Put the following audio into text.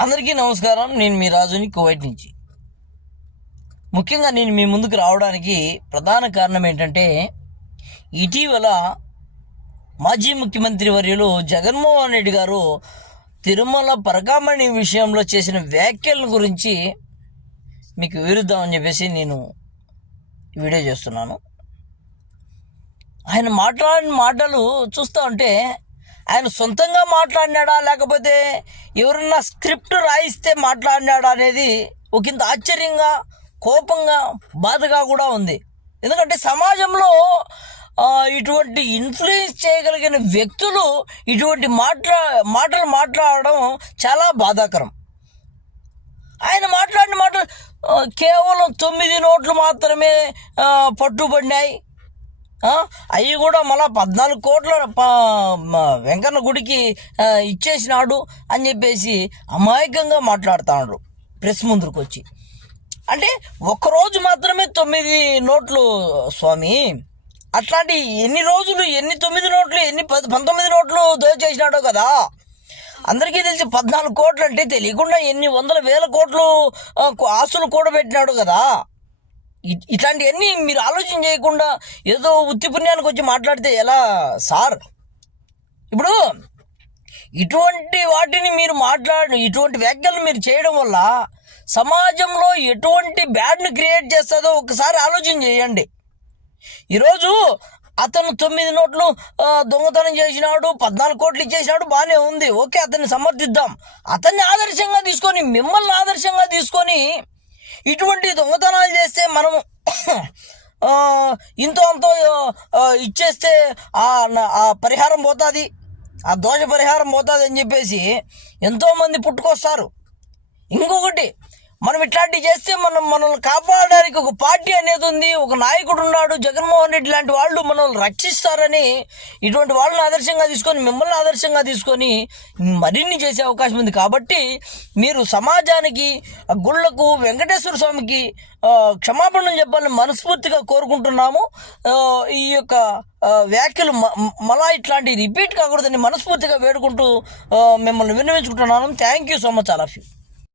అందరికీ నమస్కారం. నేను మీ రాజుని, కువైట్ నుంచి. ముఖ్యంగా నేను మీ ముందుకు రావడానికి ప్రధాన కారణం ఏంటంటే, ఇటీవల మాజీ ముఖ్యమంత్రి వర్యులు జగన్మోహన్ రెడ్డి గారు తిరుమల పరకామణి విషయంలో చేసిన వ్యాఖ్యల గురించి మీకు వివరిద్దామని చెప్పేసి నేను వీడియో చేస్తున్నాను. ఆయన మాట్లాడిన మాటలు చూస్తూ ఉంటే ఆయన సొంతంగా మాట్లాడినాడా, లేకపోతే ఎవరన్నా స్క్రిప్ట్ రాయిస్తే మాట్లాడినాడా అనేది ఒకంత ఆశ్చర్యంగా, కోపంగా, బాధగా కూడా ఉంది. ఎందుకంటే సమాజంలో ఇటువంటి ఇన్ఫ్లుయెన్స్ చేయగలిగిన వ్యక్తులు ఇటువంటి మాటలు మాట్లాడడం చాలా బాధాకరం. ఆయన మాట్లాడిన మాటలు కేవలం 9 నోట్లు మాత్రమే పట్టుబడినాయి. అవి కూడా మళ్ళా 14 కోట్ల వెంకన్న గుడికి ఇచ్చేసినాడు అని చెప్పేసి అమాయకంగా మాట్లాడుతున్నాడు ప్రెస్ ముందుకు వచ్చి. అంటే ఒక్కరోజు మాత్రమే 9 నోట్లు స్వామి. అట్లాంటి ఎన్ని రోజులు, ఎన్ని 9 నోట్లు, ఎన్ని 19 నోట్లు దోచేసినాడో కదా. అందరికీ తెలిసి 14 కోట్లు అంటే తెలియకుండా ఎన్ని వందల వేల కోట్లు ఆస్తులు కూడబెట్టినాడు కదా. ఇట్లాంటివన్నీ మీరు ఆలోచన చేయకుండా ఏదో ఉత్తి పుణ్యానికి వచ్చి మాట్లాడితే ఎలా సార్? ఇప్పుడు ఇటువంటి వాటిని మీరు ఇటువంటి వ్యాఖ్యలు మీరు చేయడం వల్ల సమాజంలో ఎటువంటి బ్యాడ్ని క్రియేట్ చేస్తుందో ఒకసారి ఆలోచన చేయండి. ఈరోజు అతను 9 నోట్లు దొంగతనం చేసినాడు, 14 కోట్లు ఇచ్చేసినాడు, బాగానే ఉంది, ఓకే, అతన్ని సమర్థిద్దాం. అతన్ని ఆదర్శంగా తీసుకొని, మిమ్మల్ని ఆదర్శంగా తీసుకొని ఇటువంటి దొంగతనాలు చేస్తే మనము ఇంతో అంతో ఇచ్చేస్తే ఆ పరిహారం పోతుంది, ఆ దోష పరిహారం పోతుంది అని చెప్పేసి ఎంతోమంది పుట్టుకొస్తారు. ఇంకొకటి, మనం ఇట్లాంటివి చేస్తే మనల్ని కాపాడడానికి ఒక పార్టీ అనేది ఉంది, ఒక నాయకుడు ఉన్నాడు, జగన్మోహన్ రెడ్డి లాంటి వాళ్ళు మనల్ని రక్షిస్తారని ఇటువంటి వాళ్ళని ఆదర్శంగా తీసుకొని, మిమ్మల్ని ఆదర్శంగా తీసుకొని మరిన్ని చేసే అవకాశం ఉంది. కాబట్టి మీరు సమాజానికి, గుళ్ళకు, వెంకటేశ్వర స్వామికి క్షమాపణలు చెప్పాలని మనస్ఫూర్తిగా కోరుకుంటున్నాము. ఈ యొక్క వ్యాఖ్యలు మళ్ళా ఇట్లాంటి రిపీట్ కాకూడదని మనస్ఫూర్తిగా వేడుకుంటూ మిమ్మల్ని విన్నవించుకుంటున్నాను. Thank you so much all of you.